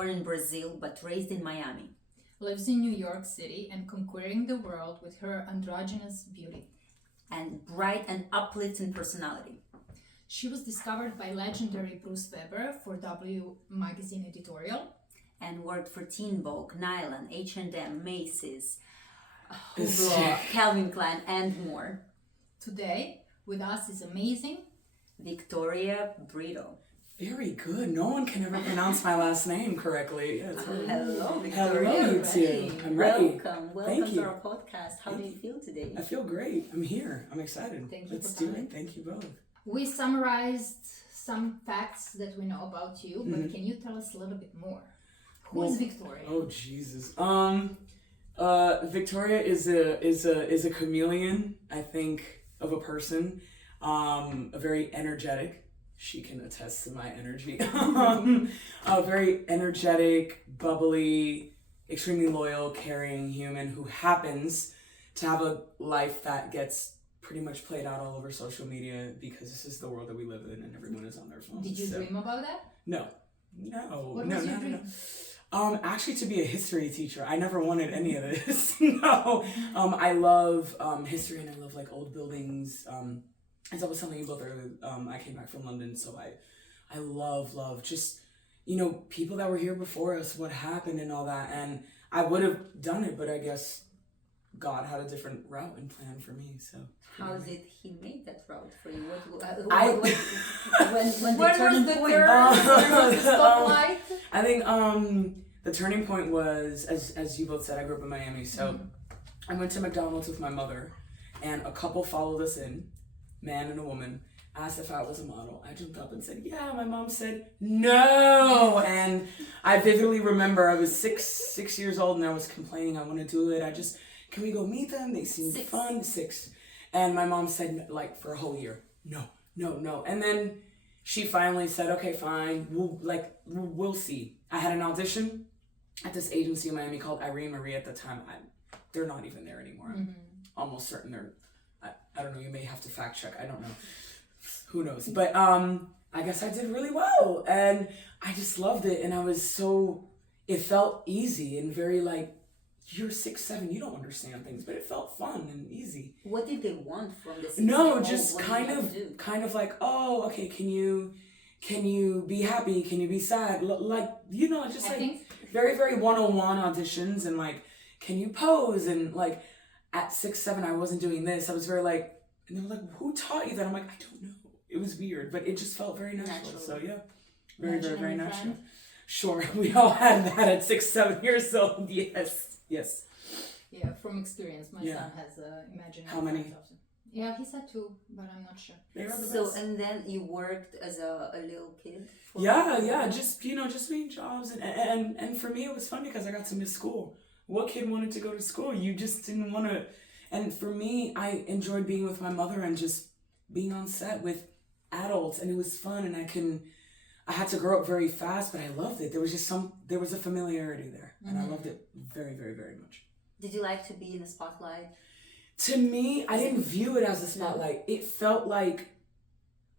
born in Brazil but raised in Miami. Lives in New York City and conquering the world with her androgynous beauty. And bright and uplifting personality. She was discovered by legendary Bruce Weber for W magazine editorial. And worked for Teen Vogue, Nylon, H&M, Macy's, Hublot, Calvin Klein, and more. Today, with us is amazing Victoria Brito. Very good. No one can ever pronounce my last name correctly. Yeah, Hello, Victoria. Hello, you two. I'm ready. Welcome to our podcast. How do you feel today? I feel great. I'm here. I'm excited. Thank you Let's for do coming. it. Thank you both. We summarized some facts that we know about you, but can you tell us a little bit more? Who is Victoria? Oh Jesus. Victoria is a chameleon, I think, of a person. A very energetic. She can attest to my energy. A very energetic, bubbly, extremely loyal, caring human who happens to have a life that gets pretty much played out all over social media because this is the world that we live in and everyone is on their phones. Did you dream about that? No. What was your dream? Actually, to be a history teacher. I never wanted any of this. No. I love history and I love like old buildings. As I was telling you both earlier, I came back from London, so I love just, people that were here before us, what happened and all that. And I would have done it, but I guess God had a different route and plan for me. So how did he make that route for you? When the turning point? Where was the spotlight? I think the turning point was, as you both said, I grew up in Miami. So I went to McDonald's with my mother, and a couple followed us in, man and a woman, asked if I was a model. I jumped up and said, yeah. My mom said, no. And I vividly remember I was six years old and I was complaining, I want to do it. Can we go meet them? They seemed fun. 6. And my mom said, like, for a whole year, no. And then she finally said, okay, fine. We'll see. I had an audition at this agency in Miami called Irene Marie at the time. They're not even there anymore. I'm almost certain they're, I don't know, you may have to fact check. I don't know. Who knows? But I guess I did really well. And I just loved it. And it felt easy and very like, you're 6, 7, you don't understand things, but it felt fun and easy. What did they want from this? No, just kind of like, oh, okay, can you be happy? Can you be sad? Just like very, very one-on-one auditions and like, can you pose? And like at 6, 7, I wasn't doing this. I was very like, and they were like, who taught you that? I'm like, I don't know. It was weird, but it just felt very natural. So yeah, very, very, very natural. Sure, we all had that at 6, 7 years old. Yes. Yeah, from experience, my son has imaginary. How many? friends often. Yeah, he said 2, but I'm not sure. They are the So, best. and then you worked as a little kid? Just doing jobs. And for me, it was fun because I got to miss school. What kid wanted to go to school? You just didn't want to. And for me, I enjoyed being with my mother and just being on set with adults. And it was fun. And I had to grow up very fast, but I loved it. There was a familiarity there. And I loved it very, very, very much. Did you like to be in the spotlight? To me, I didn't view it as a spotlight. It felt like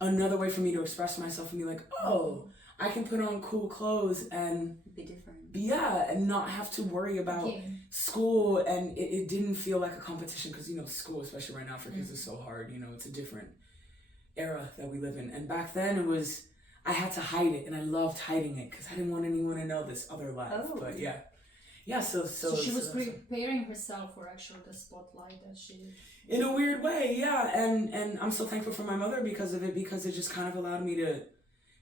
another way for me to express myself and be like, oh, I can put on cool clothes and be different. And not have to worry about school. And it didn't feel like a competition because, school, especially right now for kids, is so hard. It's a different era that we live in. And back then I had to hide it, and I loved hiding it because I didn't want anyone to know this other life. Oh. But so she was preparing herself for the spotlight that she. In a weird way, yeah, and I'm so thankful for my mother because of it, because it just kind of allowed me to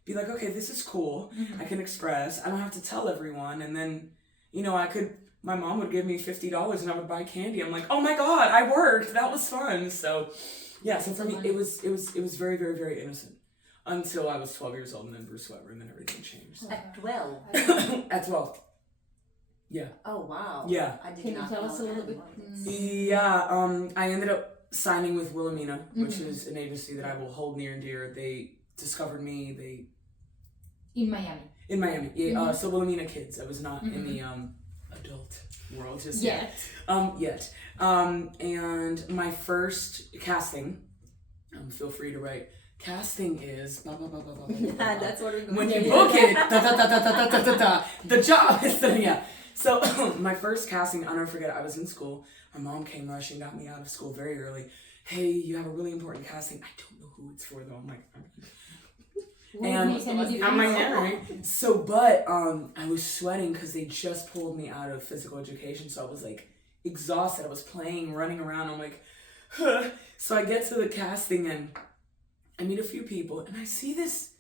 be like, okay, this is cool. I can express. I don't have to tell everyone, and then, my mom would give me $50 and I would buy candy. I'm like, oh my God, I worked. That was fun. So, yeah. So for me, it was very, very, very innocent. Until I was 12 years old and then Bruce Weber and then everything changed. At 12? At 12. Yeah. Oh, wow. Yeah. Can you tell us a little bit? Yeah, I ended up signing with Wilhelmina, which is an agency that I will hold near and dear. They discovered me, In Miami? In Miami, yeah. So Wilhelmina Kids. I was not in the adult world just yet. And my first casting, feel free to write casting is blah, blah, blah, blah, blah, blah, blah, blah. That's what we're going When to you do. book it, da, da, da, da, da, da, da, da, the job is the, yeah. So my first casting, I'll never forget, I was in school. My mom came rushing, got me out of school very early. Hey, you have a really important casting. I don't know who it's for though. I'm like, and I'm like, all right. So, but I was sweating because they just pulled me out of physical education. So I was like exhausted. I was playing, running around. I'm like, huh. So I get to the casting and I meet a few people and I see this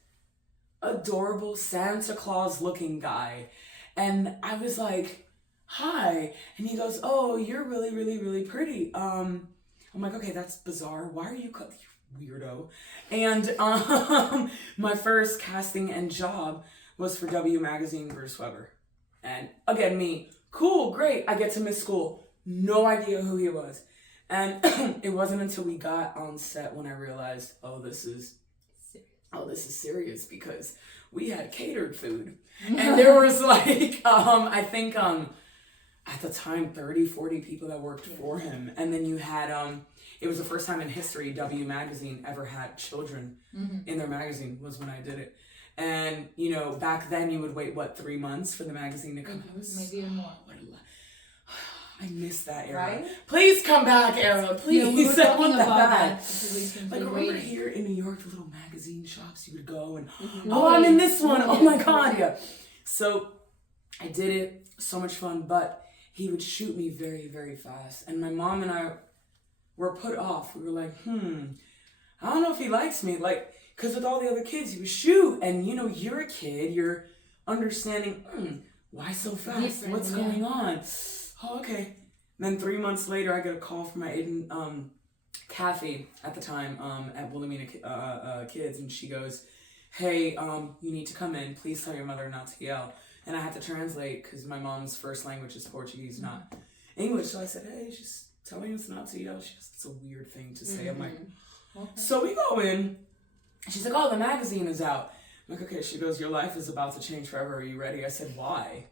adorable Santa Claus looking guy. And I was like, hi. And he goes, oh, you're really, really, really pretty. I'm like, okay, that's bizarre. Why are you cut? Weirdo. And my first casting and job was for W Magazine, Bruce Weber. And again, me, cool, great. I get to miss school. No idea who he was. And it wasn't until we got on set when I realized, this is serious because we had catered food. And there was like, I think at the time, 30, 40 people that worked for him. And then you had, it was the first time in history W Magazine ever had children in their magazine was when I did it. And, you know, back then you would wait, 3 months for the magazine to come out? Maybe even more. I miss that era. Right? Please come back, era. Please. Yeah, we were talking that about back. that. Like, remember here in New York, the little magazine shops you would go and, I'm in this one. Oh my God, yeah. So I did it. So much fun. But he would shoot me very, very fast. And my mom and I were put off. We were like, I don't know if he likes me. Like, because with all the other kids, he would shoot. And, you know, you're a kid. You're understanding, why so fast? Different, What's going on? Oh, okay. And then 3 months later, I get a call from my agent, Kathy, at the time, at Wilhelmina Kids. And she goes, hey, you need to come in. Please tell your mother not to yell. And I had to translate because my mom's first language is Portuguese, not English. So I said, hey, just tell me it's not to yell. She goes, it's a weird thing to say. I'm like, okay. So we go in. She's like, oh, the magazine is out. I'm like, okay. She goes, your life is about to change forever. Are you ready? I said, why?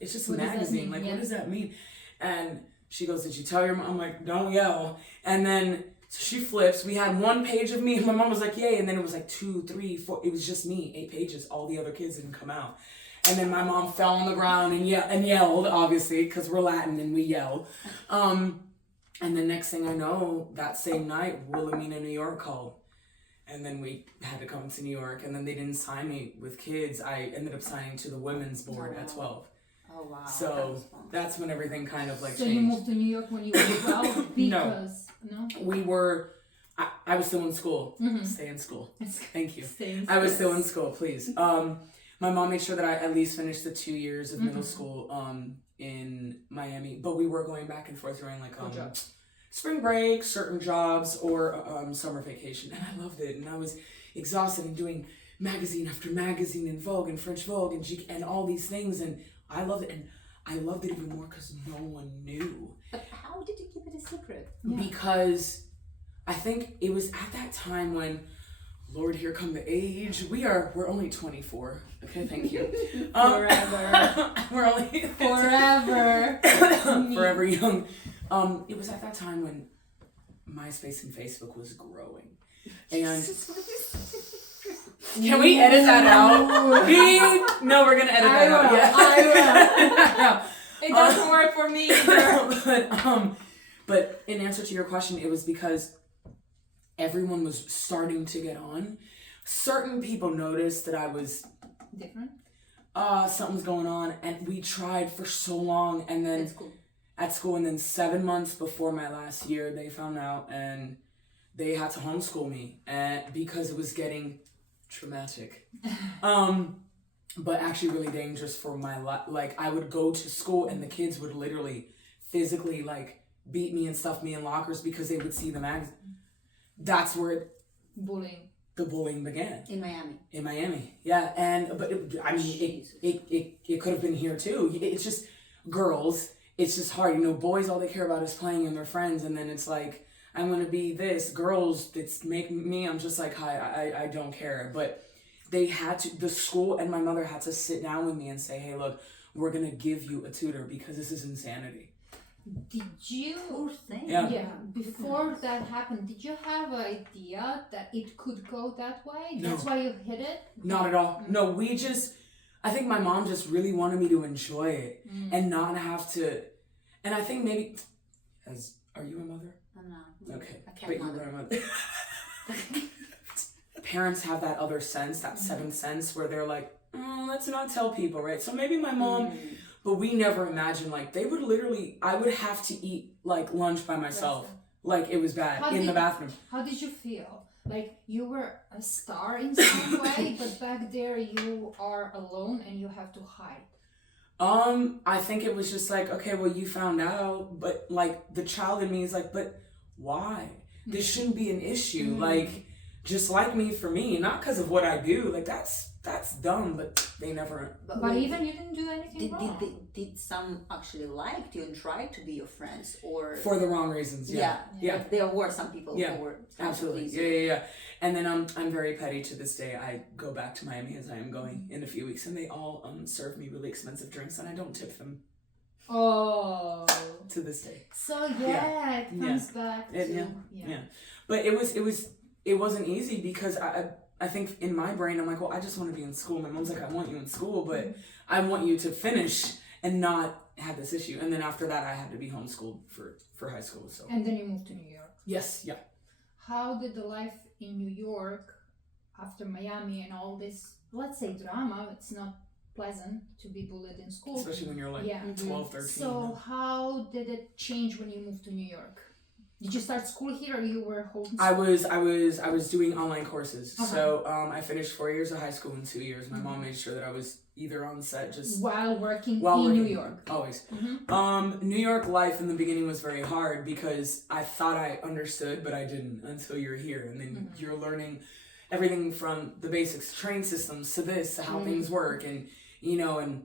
It's just a magazine. Like, what does that mean? And she goes, did you tell your mom? I'm like, don't yell. And then so she flips. We had 1 page of me. And my mom was like, yay. And then it was like 2, 3, 4. It was just me, 8 pages. All the other kids didn't come out. And then my mom fell on the ground and yelled, obviously, because we're Latin and we yell. And the next thing I know, that same night, Wilhelmina, New York called. And then we had to come to New York. And then they didn't sign me with kids. I ended up signing to the women's board at 12. Oh, wow. So that's when everything kind of changed. So you moved to New York when you were 12? Because, no? We were, I was still in school. Stay in school. Thank you. I was still in school, please. My mom made sure that I at least finished the 2 years of middle school in Miami. But we were going back and forth during spring break, certain jobs, or summer vacation. And I loved it. And I was exhausted and doing magazine after magazine and Vogue and French Vogue and all these things. And I loved it. And I loved it even more because no one knew. But how did you keep it a secret? Because I think it was at that time when, Lord, here come the age. We're only 24. Okay, thank you. Forever. We're only forever. Forever young. It was at that time when MySpace and Facebook was growing. And can we edit that out? No, we're gonna edit that out. Yeah. I will. It doesn't work for me either. But in answer to your question, it was because everyone was starting to get on. Certain people noticed that I was different. Something's going on, and we tried for so long, and then at school, and then 7 months before my last year, they found out, and they had to homeschool me, and because it was getting traumatic, but actually really dangerous for my life. Like, I would go to school, and the kids would literally, physically, beat me and stuff me in lockers because they would see the magazine. That's where the bullying began. In Miami, yeah. But it could have been here too. It's just girls. It's just hard, boys, all they care about is playing and their friends, and then it's like, I'm gonna be this. Girls, it's make me, I'm just like, hi, I don't care. But they had to, the school and my mother had to sit down with me and say, hey, look, we're gonna give you a tutor because this is insanity. Did you? Poor thing. Yeah. Before that happened, did you have an idea that it could go that way? No. That's why you hid it? Not at all. No, I think my mom just really wanted me to enjoy it and not have to, and I think maybe, are you a mother? I'm not. Okay. I can't But you were a mother. Parents have that other sense, that seventh sense where they're like, let's not tell people, right? So maybe my mom, but we never imagined, like, I would have to eat, like, lunch by myself. Like, it was bad the bathroom. How did you feel? Like, you were a star in some way, but back there you are alone and you have to hide. I think it was just like, okay, well, you found out, but, like, the child in me is like, but why? This shouldn't be an issue. Like, just like me for me, not because of what I do. Like, that's dumb, but they never. But even you didn't do anything wrong. Did some actually like you and try to be your friends, or for the wrong reasons? Yeah. There were some people who were absolutely. Yeah. And then I'm very petty to this day. I go back to Miami as I am going in a few weeks, and they all serve me really expensive drinks, and I don't tip them. Oh. To this day. So it comes back to But it wasn't easy because I think in my brain I'm like, well, I just want to be in school. My mom's like, I want you in school, but I want you to finish and not have this issue. And then after that, I had to be homeschooled for high school. So. And then you moved to New York. Yes. Yeah. How did the life in New York after Miami and all this, let's say, drama? It's not pleasant to be bullied in school, especially when you're like 12, 13. So how did it change when you moved to New York? Did you start school here, or you were homeschooled? I was doing online courses. So I finished 4 years of high school in 2 years. My mom made sure that I was either on set just while working in New York. Always. New York life in the beginning was very hard because I thought I understood, but I didn't until you're here, and then you're learning everything from the basics, train systems, to this, to how things work, and and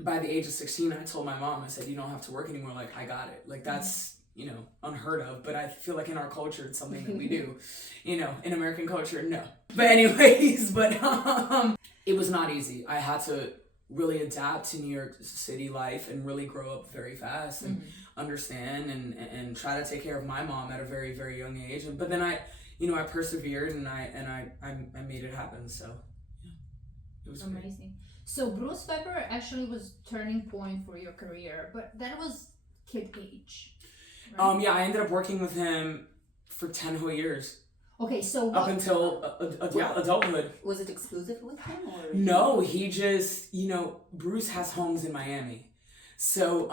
by the age of 16, I told my mom, I said, you don't have to work anymore. Like, I got it. Like, that's unheard of, but I feel like in our culture it's something that we do. In American culture, no. But anyways, it was not easy. I had to really adapt to New York City life and really grow up very fast and understand and try to take care of my mom at a very, very young age. But then I persevered and I made it happen. So it was amazing. Great. So Bruce Weber actually was turning point for your career, but that was kid age. Right? I ended up working with him for 10 whole years. Okay, so up until adulthood. Was it exclusive with him, or? No, he just, Bruce has homes in Miami. So,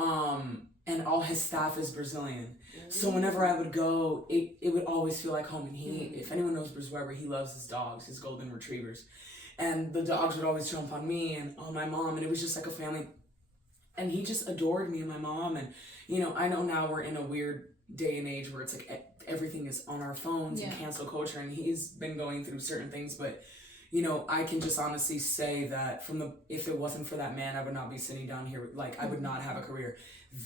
and all his staff is Brazilian. So whenever I would go, it would always feel like home. And if anyone knows Bruce Weber, he loves his dogs, his golden retrievers. And the dogs would always jump on me and on my mom, and it was just like a family. And he just adored me and my mom. And, I know now we're in a weird day and age where it's like everything is on our phones and cancel culture, and he's been going through certain things. But, I can just honestly say that if it wasn't for that man, I would not be sitting down here. Like, I would not have a career.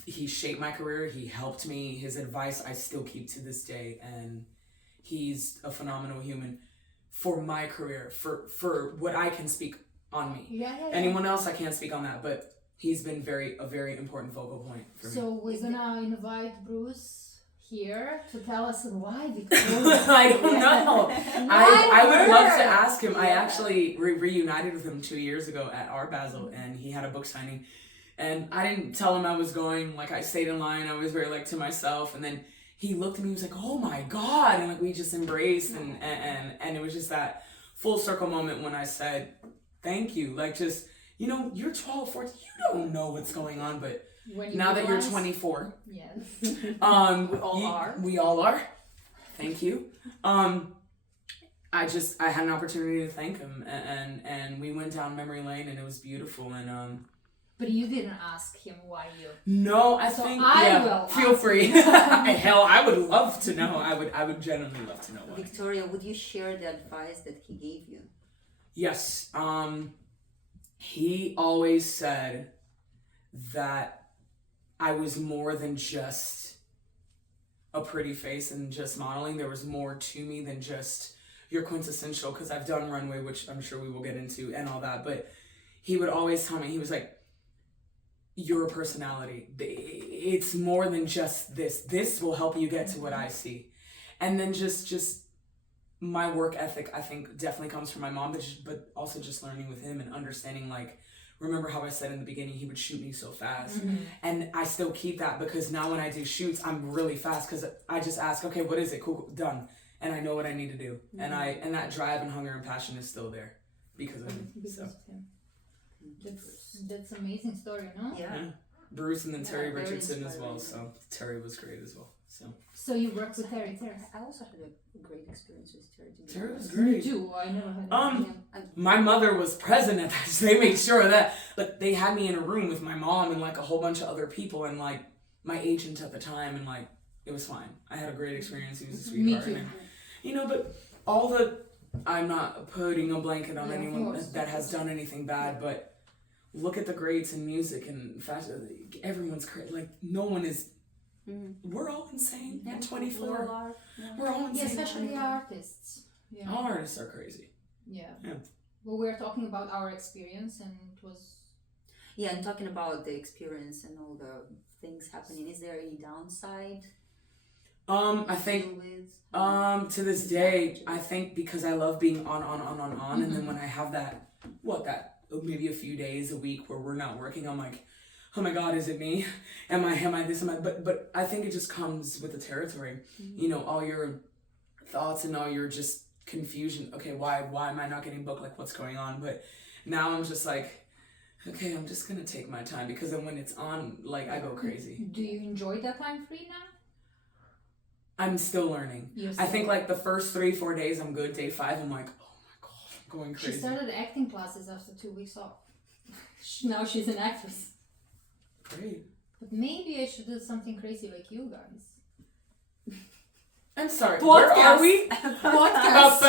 He shaped my career. He helped me. His advice I still keep to this day. And he's a phenomenal human for my career, for what I can speak on me. Anyone else, I can't speak on that, but he's been a very important focal point for me. So we're gonna invite Bruce here to tell us why Victoria. I don't know. I would love to ask him. I actually reunited with him 2 years ago at Art Basel, and he had a book signing, and I didn't tell him I was going. Like, I stayed in line. I was very to myself, and then he looked at me, he was like, oh my God. And we just embraced and it was just that full circle moment when I said, thank you. Like, just, you're 12, 14, you don't know what's going on, but now that you're 24. Yes. We all are. We all are. Thank you. I had an opportunity to thank him and we went down memory lane and it was beautiful and But you didn't ask him why you. No, I think. Will feel free. Hell, I would love to know. I would genuinely love to know why. Victoria, would you share the advice that he gave you? Yes. He always said that I was more than just a pretty face and just modeling. There was more to me than just your quintessential. Because I've done runway, which I'm sure we will get into, and all that. But he would always tell me, he was like, your personality. it's more than just this. This will help you get to what I see. And then just my work ethic, I think, definitely comes from my mom, but also just learning with him and understanding, like, remember how I said in the beginning, he would shoot me so fast. And I still keep that, because now when I do shoots, I'm really fast, because I just ask, okay, what is it? Cool, done. And I know what I need to do. And that drive and hunger and passion is still there because of him. Because So. of him. That's amazing story, no? Yeah. Bruce and then Terry very Richardson as well. inspiring. So Terry was great as well. So you worked with Terry. I also had a great experience with Terry. to be Terry was honest. Me great. too. I never had. My mother was present at that, so they made sure of that. Like, they had me in a room with my mom and like a whole bunch of other people and like my agent at the time, and like it was fine. I had a great experience. He was a Me sweetheart. too. And, but all the, I'm not putting a blanket on Yeah, of anyone course. that has done anything bad, but look at the greats in music and fashion. Everyone's great. Like, no one is. We're all insane Yeah, at 24. we all are. Yeah. We're all insane. Yeah, at especially 24. artists. Yeah. All artists are crazy. Yeah. Yeah. Well, we're talking about our experience, and it was. Yeah, and talking about the experience and all the things happening, is there any downside? I think to this day, I think because I love being on, and then when I have that maybe a few days a week where we're not working, I'm like, oh my God, is it me? Am I this? But I think it just comes with the territory. All your thoughts and all your just confusion. Okay, why am I not getting booked? Like, what's going on? But now I'm just like, okay, I'm just gonna take my time, because then when it's on, like, I go crazy. Do you enjoy that time free now? I'm still learning. I think like the first 3-4 days I'm good. Day 5 I'm like, oh my God, I'm going crazy. She started acting classes after 2 weeks off. Now she's an actress. Great. But maybe I should do something crazy like you guys. I'm sorry. Podcast. Where are we? Podcast.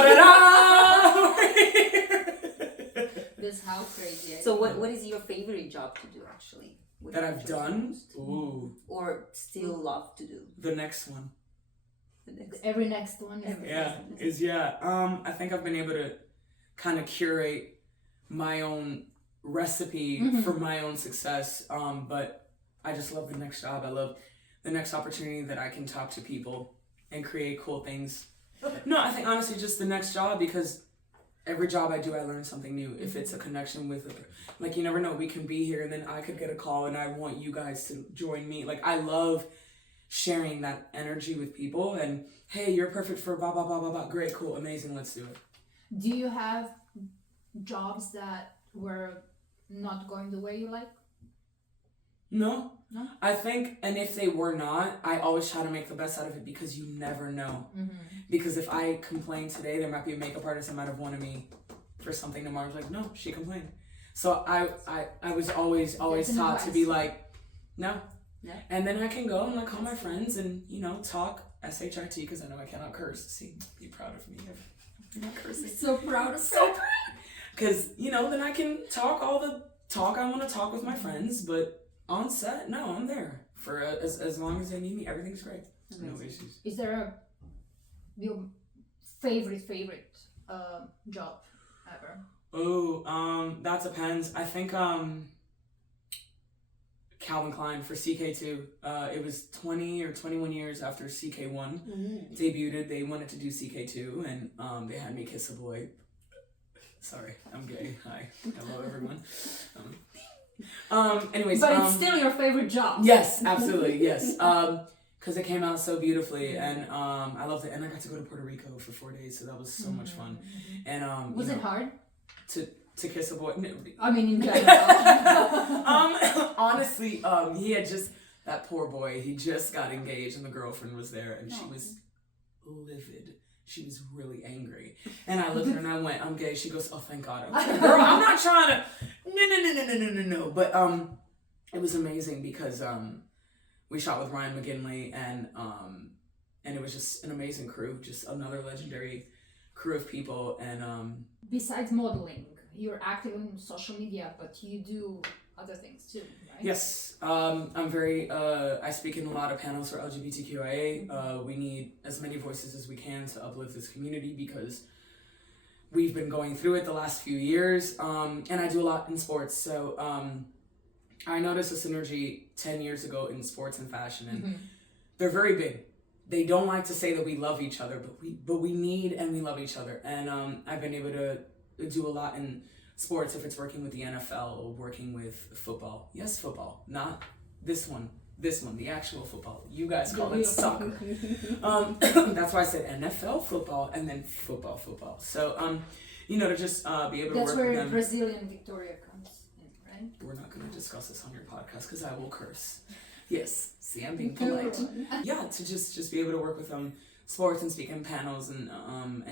This is how crazy. So what is your favorite job to do, actually? What That do you I've enjoy done? most? Ooh. Or still love to do? The next one. The next. Every next one is I think I've been able to kind of curate my own recipe for my own success. But I just love the next job. I love the next opportunity that I can talk to people and create cool things. No, I think honestly just the next job, because every job I do, I learn something new. If it's a connection with, like, you never know, we can be here and then I could get a call and I want you guys to join me. Like, I love sharing that energy with people, and hey, you're perfect for blah, blah, blah, blah, blah. Great, cool, amazing, let's do it. Do you have jobs that were not going the way you like? No. No? I think, and if they were not, I always try to make the best out of it, because you never know. Because if I complain today, there might be a makeup artist that might have wanted me for something tomorrow. I was like, no, she complained. So I was always taught to be like, no. Yeah. And then I can go and like call my friends and, talk SHIT, because I know I cannot curse. See, be proud of me. I'm not cursing. So proud of So proud. Because, then I can talk all the talk I want to talk with my friends, but on set, no, I'm there for as long as they need me. Everything's great. Amazing. No issues. Is there your favorite job ever? Oh, that depends. I think Calvin Klein for CK2. It was 20 or 21 years after CK1 debuted. They wanted to do CK2, and they had me kiss a boy. Sorry, I'm gay. Hi, hello everyone. Anyways, But it's still your favorite job. Yes, absolutely, yes. Because it came out so beautifully, and I loved it. And I got to go to Puerto Rico for 4 days, so that was so much fun. And Was it hard? To kiss a boy? No. I mean, in general. Honestly, he had just, that poor boy, he just got engaged, and the girlfriend was there, and she was livid. She was really angry. And I looked at her and I went, I'm gay. She goes, oh, thank God. I'm like, girl, I'm not trying to, no. But it was amazing because we shot with Ryan McGinley, and it was just an amazing crew, just another legendary crew of people. And besides modeling, you're active on social media, but you do other things too, right? Yes, I'm very, I speak in a lot of panels for LGBTQIA. We need as many voices as we can to uplift this community, because we've been going through it the last few years. And I do a lot in sports. So I noticed a synergy 10 years ago in sports and fashion, and Mm-hmm. they're very big. They don't like to say that we love each other, but we need and we love each other. And I've been able to do a lot in sports, if it's working with the NFL or working with football. Yes, football, not this one, the actual football. You guys call it soccer. That's why I said NFL football and then football. So, you know, to just be able to That's work where with them. Brazilian Victoria comes in, right? We're not going to discuss this on your podcast because I will curse. Yes, see, I'm being polite. Yeah, to just be able to work with sports and speak in panels and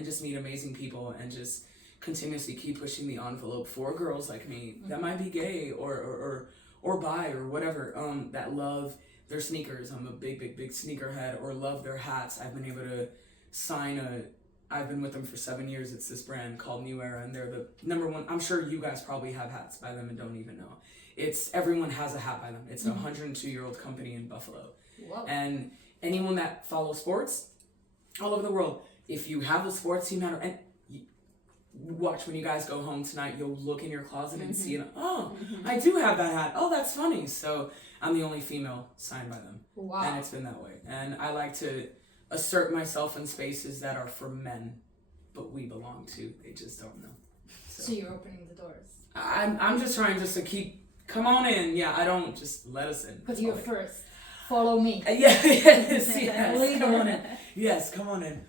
just meet amazing people and just continuously keep pushing the envelope for girls like me that might be gay or bi or whatever, that love their sneakers. I'm a big sneakerhead, or love their hats. I've been able to sign I've been with them for 7 years. It's this brand called New Era, and they're the number one. I'm sure you guys probably have hats by them and don't even know. Everyone has a hat by them. It's a 102-year-old company in Buffalo. Wow. And anyone that follows sports all over the world, if you have a sports team hat, and watch when you guys go home tonight, you'll look in your closet and see it. Oh, I do have that hat. Oh, that's funny. So I'm the only female signed by them. Wow. And it's been that way. And I like to assert myself in spaces that are for men, but we belong to. They just don't know. So you're opening the doors. I'm just trying to keep. Come on in. Yeah, I don't just let us in. But you're first. Follow me. Yes. Come on in. Yes, come on in.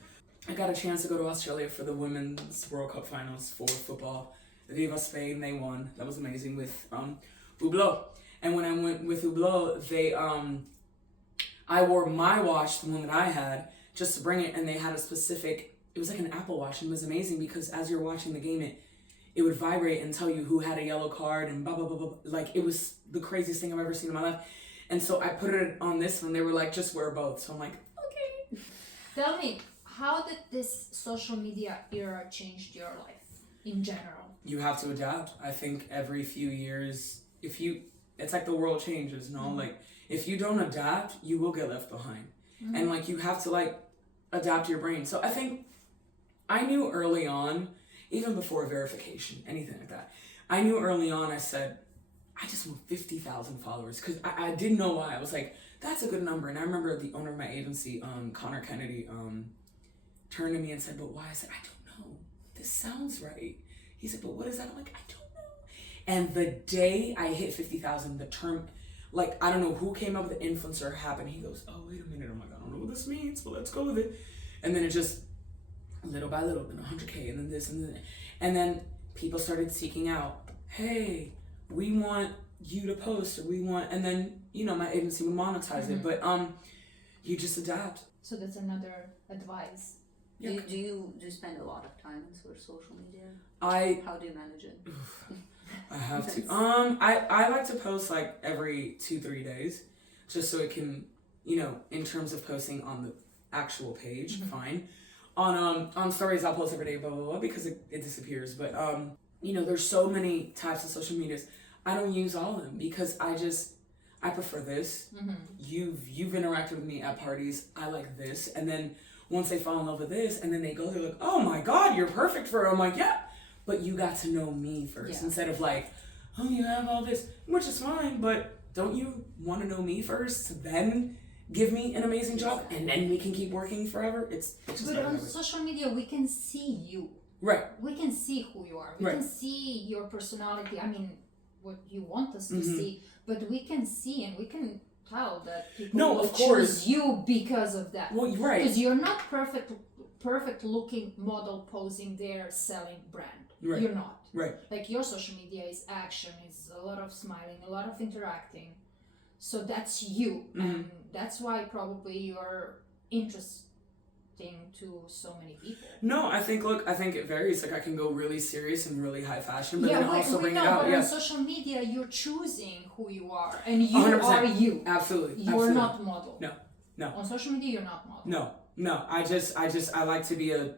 I got a chance to go to Australia for the Women's World Cup Finals for football. Viva Spain, they won. That was amazing with Hublot. And when I went with Hublot, I wore my watch, the one that I had, just to bring it, and they had it was like an Apple Watch, and it was amazing because as you're watching the game, it would vibrate and tell you who had a yellow card and blah, blah, blah, blah. Like, it was the craziest thing I've ever seen in my life. And so I put it on this one. They were like, just wear both. So I'm like, okay. Tell me, how did this social media era change your life in general? You have to adapt. I think every few years, it's like the world changes, no? Like, if you don't adapt, you will get left behind. And like, you have to like adapt your brain. So I think I knew early on, even before verification, anything like that, I knew early on, I said, I just want 50,000 followers, because I didn't know why. I was like, that's a good number. And I remember the owner of my agency, Connor Kennedy, turned to me and said, but why? I said, I don't know. This sounds right. He said, but what is that? I'm like, I don't know. And the day I hit 50,000, the term, like, I don't know who came up with the influencer happened. He goes, oh, wait a minute. I'm like, I don't know what this means, but let's go with it. And then it just, little by little, then 100K, and then this, and then, and then people started seeking out, hey, we want you to post, or we want, and then, you know, my agency would monetize it, but you just adapt. So that's another advice. Yeah. Do you spend a lot of time on social media? How do you manage it? I have to. I like to post like every 2-3 days, just so it can, you know, in terms of posting on the actual page, fine. On stories, I'll post every day, blah blah blah, because it disappears. But you know, there's so many types of social medias. I don't use all of them because I prefer this. You've interacted with me at parties. I like this, and then once they fall in love with this, and then they go, they're like, oh my God, you're perfect for it. I'm like, yeah, but you got to know me first, instead of like, oh, you have all this, which is fine, but don't you want to know me first, then give me an amazing job, and then we can keep working forever? It's just but on social media, we can see you. Right. We can see who you are. We can see your personality. I mean, what you want us to see, but we can see and we can tell that people will choose you because of that. Well, right. Because you're not perfect looking model posing there selling brand. Right. You're not. Right. Like, your social media is action, is a lot of smiling, a lot of interacting. So that's you, and that's why probably you're interesting to so many people. No, I think it varies. Like, I can go really serious and really high fashion, but then also bring it out. But on social media, you're choosing who you are, and you 100%. Are you. Absolutely. You're not model. No. On social media, you're not model. No. I like to be a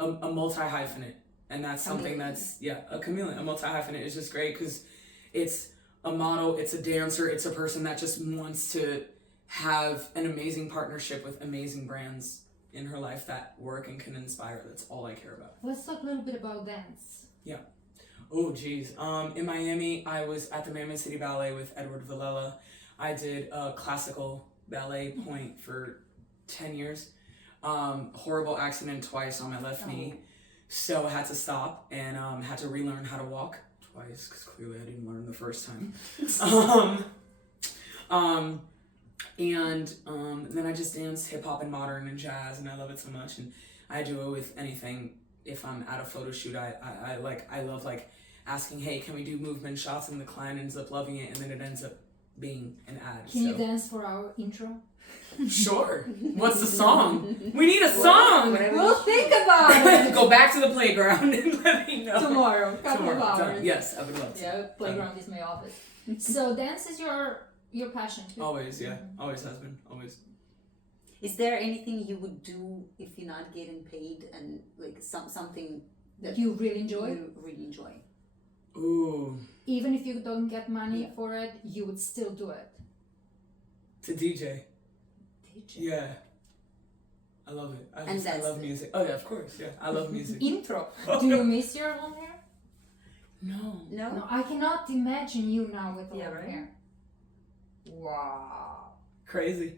multi-hyphenate, and that's something that's a chameleon. A multi-hyphenate is just great because it's a model, it's a dancer, it's a person that just wants to have an amazing partnership with amazing brands in her life that work and can inspire. That's all I care about. Let's talk a little bit about dance. Yeah. Oh, geez. In Miami, I was at the Miami City Ballet with Edward Villela. I did classical ballet point for 10 years. Horrible accident twice on my left knee. So I had to stop and had to relearn how to walk twice because clearly I didn't learn the first time. Then I just dance hip hop and modern and jazz, and I love it so much. And I do it with anything. If I'm at a photo shoot, I love like asking, hey, can we do movement shots? And the client ends up loving it, and then it ends up being an ad. Can you dance for our intro? Sure. What's the song? We need a song. We'll think about it. Go back to the playground and let me know. Tomorrow, couple of hours. Done. Yes, I would love to. Yeah, playground is my office. So dance is your passion too? Always, yeah. Always has been. Always. Is there anything you would do if you're not getting paid, and like something that you really enjoy? You really enjoy. Ooh. Even if you don't get money for it, you would still do it. To DJ. Yeah. I love it. I love music. Oh yeah, of course. Yeah, I love music. Intro. Do you miss your long hair? No. I cannot imagine you now with long right? hair. Wow. Crazy.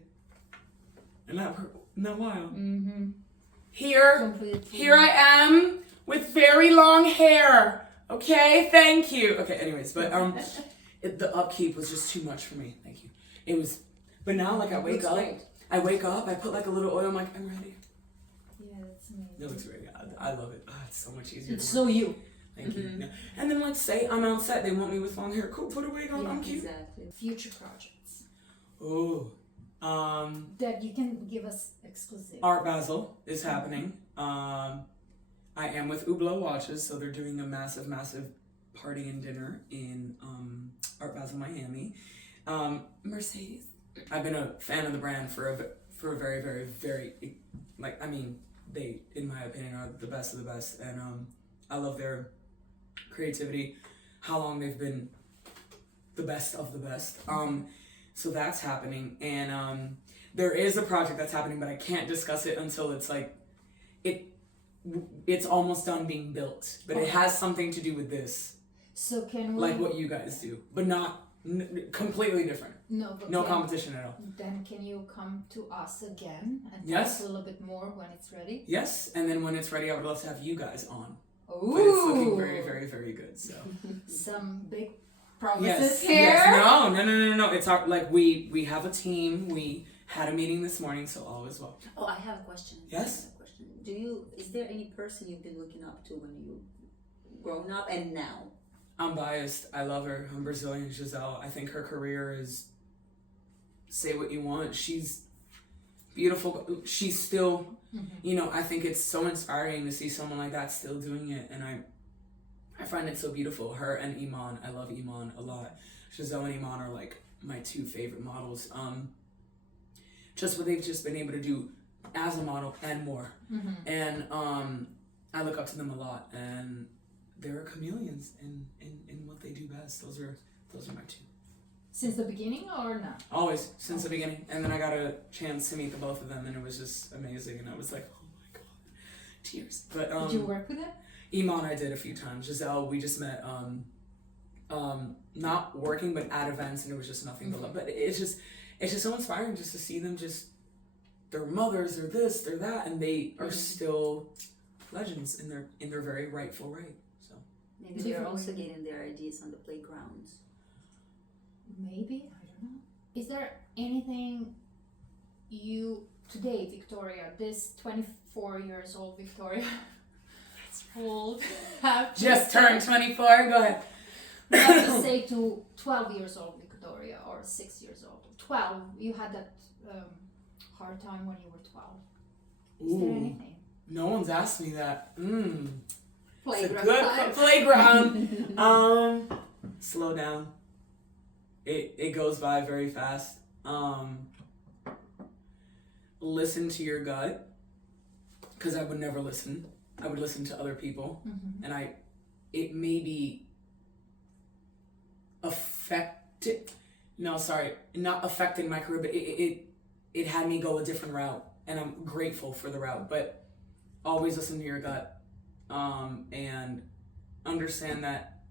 And not wild. Mm-hmm. Here I am with very long hair. Okay, thank you. Okay, anyways, but the upkeep was just too much for me. Thank you. It was, but now like I wake up, I put like a little oil. I'm like, I'm ready. Yeah, that's amazing. It looks great. I love it. Oh, it's so much easier. It's so you. Thank you. Yeah. And then let's say I'm on set. They want me with long hair. Cool. Put a wig on. I'm cute. Exactly. Future projects. Ooh. That you can give us exclusive. Art Basel is happening. I am with Hublot Watches, so they're doing a massive party and dinner in Art Basel, Miami. Mercedes. I've been a fan of the brand for a very, very, very, like, I mean, they, in my opinion, are the best of the best, and I love their creativity, how long they've been the best of the best. So that's happening, and there is a project that's happening, but I can't discuss it until it's like, it's almost done being built, but it has something to do with this. So can we... Like what you guys do, but not completely different. No competition at all. Then can you come to us again and Yes. tell us a little bit more when it's ready? Yes, and then when it's ready, I would love to have you guys on. Ooh. But it's looking very, very, very good. So some big promises yes, here. Yes, no. It's our, like we have a team. We had a meeting this morning, so all is well. Oh, I have a question. Yes. Is there any person you've been looking up to when you grown up and now? I'm biased. I love her. I'm Brazilian, Giselle. I think her career is, say what you want. She's beautiful. She's still, I think it's so inspiring to see someone like that still doing it. And I find it so beautiful. Her and Iman. I love Iman a lot. Giselle and Iman are like my two favorite models. Just what they've just been able to do as a model and more. And I look up to them a lot, and they're chameleons in what they do best. Those are my two. Since the beginning or not? Always, since the beginning. And then I got a chance to meet the both of them, and it was just amazing, and I was like, oh my god, tears. But did you work with them? Iman I did a few times. Giselle, we just met not working but at events, and it was just nothing but love. But it's just so inspiring just to see them just, their mothers, they're this, they're that, and they are still legends in their very rightful right. So maybe they're also getting their ideas on the playgrounds. Maybe, I don't know. Is there anything you today, Victoria, this 24 years old Victoria, that's old, have just turned 24. Go ahead. You have to say to 12 years old Victoria or 6 years old. 12, you had that hard time when you were 12. Is there anything? No one's asked me that. Playground. It's a good playground. Slow down. It goes by very fast. Listen to your gut, because I would never listen. I would listen to other people, and it may be not affecting my career, but it had me go a different route, and I'm grateful for the route. But always listen to your gut, and understand that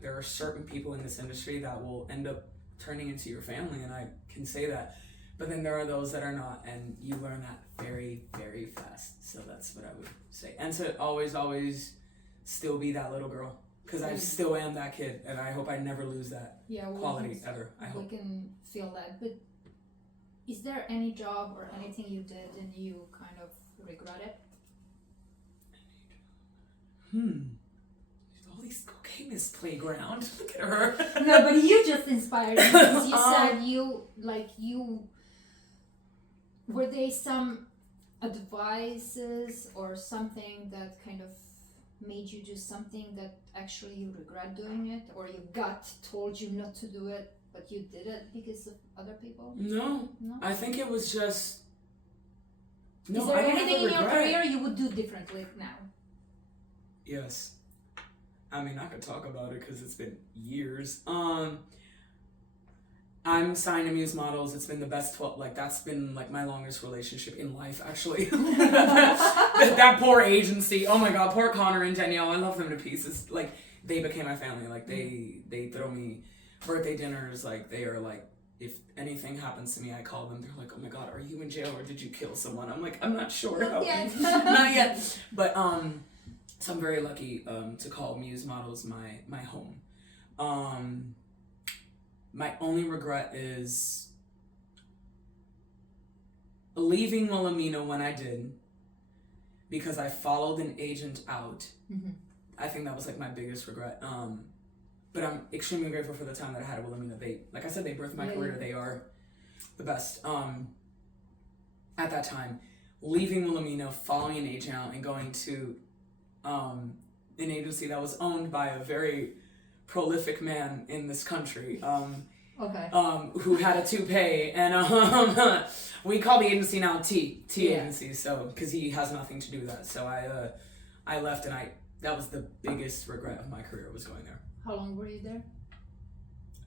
there are certain people in this industry that will end up turning into your family, and I can say that. But then there are those that are not, and you learn that very, very fast. So that's what I would say. And to always still be that little girl, because I still am that kid, and I hope I never lose that quality ever. I hope. We can feel that. But is there any job or anything you did and you kind of regret it? All these Miss Playground. Look at her. No, but you just inspired me because you said you were they some advices or something that kind of made you do something that actually you regret doing it, or your gut told you not to do it but you did it because of other people? No. I think it was just. No, is there I don't anything in your regret. career you would do differently now? Yes. I mean, I could talk about it because it's been years. I'm signed to Muse Models. It's been the best 12, that's been my longest relationship in life, actually. that poor agency. Oh my God, poor Connor and Danielle. I love them to pieces. They became my family. They throw me birthday dinners. They are if anything happens to me, I call them. They're like, oh my God, are you in jail or did you kill someone? I'm like, I'm not sure. Not yet. Not yet. But, so I'm very lucky to call Muse Models my home. My only regret is leaving Wilhelmina when I did, because I followed an agent out. Mm-hmm. I think that was my biggest regret. But I'm extremely grateful for the time that I had at Wilhelmina. They, like I said, they birthed my career. They are the best. At that time, leaving Wilhelmina, following an agent out, and going to an agency that was owned by a very prolific man in this country, who had a toupee, and we call the agency now T agency, so because he has nothing to do with that. So I left, and that was the biggest regret of my career, was going there. How long were you there?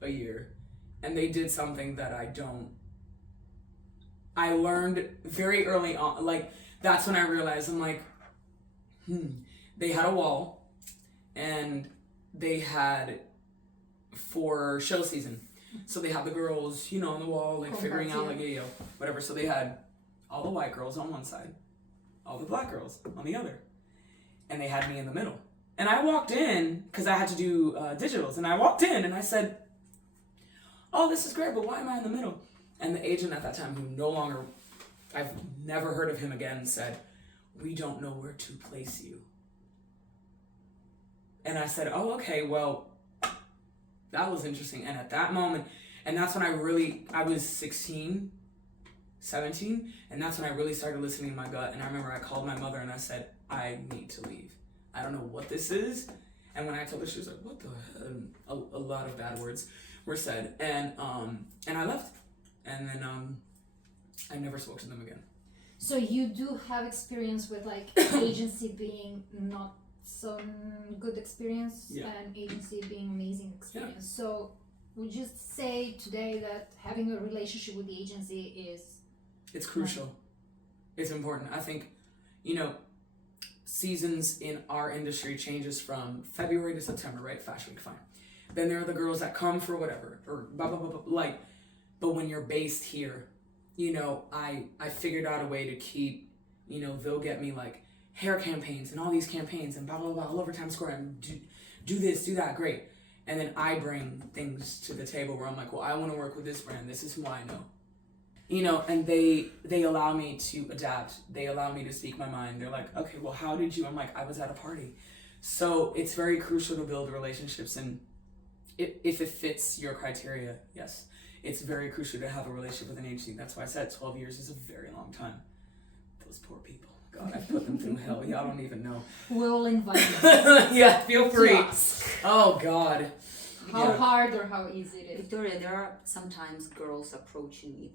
A year, and they did something that I learned very early on. That's when I realized, I'm like, they had a wall, and they had for show season. So they had the girls, on the wall, figuring out, whatever. So they had all the white girls on one side, all the black girls on the other. And they had me in the middle. And I walked in, because I had to do digitals, and I walked in and I said, oh, this is great, but why am I in the middle? And the agent at that time, who I've never heard of him again, said, we don't know where to place you. And I said, oh, okay, well, that was interesting. And at that moment, and that's when I was 16, 17, and that's when I really started listening to my gut. And I remember I called my mother and I said, I need to leave. I don't know what this is. And when I told her, she was like, what the hell? A lot of bad words were said. And I left. And then I never spoke to them again. So you do have experience with agency being not so good experience, and agency being amazing experience. Yeah. So would you say today that having a relationship with the agency it's crucial? It's important. I think, seasons in our industry changes from February to September, right? Fashion Week, fine. Then there are the girls that come for whatever, or blah, blah, blah, blah. But when you're based here, I figured out a way to keep, they'll get me hair campaigns and all these campaigns and blah, blah, blah, all over Times Square, and do this, do that, great. And then I bring things to the table where I'm like, well, I want to work with this brand. This is who I know. And they allow me to adapt. They allow me to speak my mind. They're like, okay, well, how did you? I'm like, I was at a party. So it's very crucial to build relationships. And if it fits your criteria, yes, it's very crucial to have a relationship with an agency. That's why I said 12 years is a very long time. Those poor people. God, I've put them through hell. Y'all don't even know. We'll invite them. Yeah, feel free. Oh, God. How hard or how easy it is. Victoria, there are sometimes girls approaching me.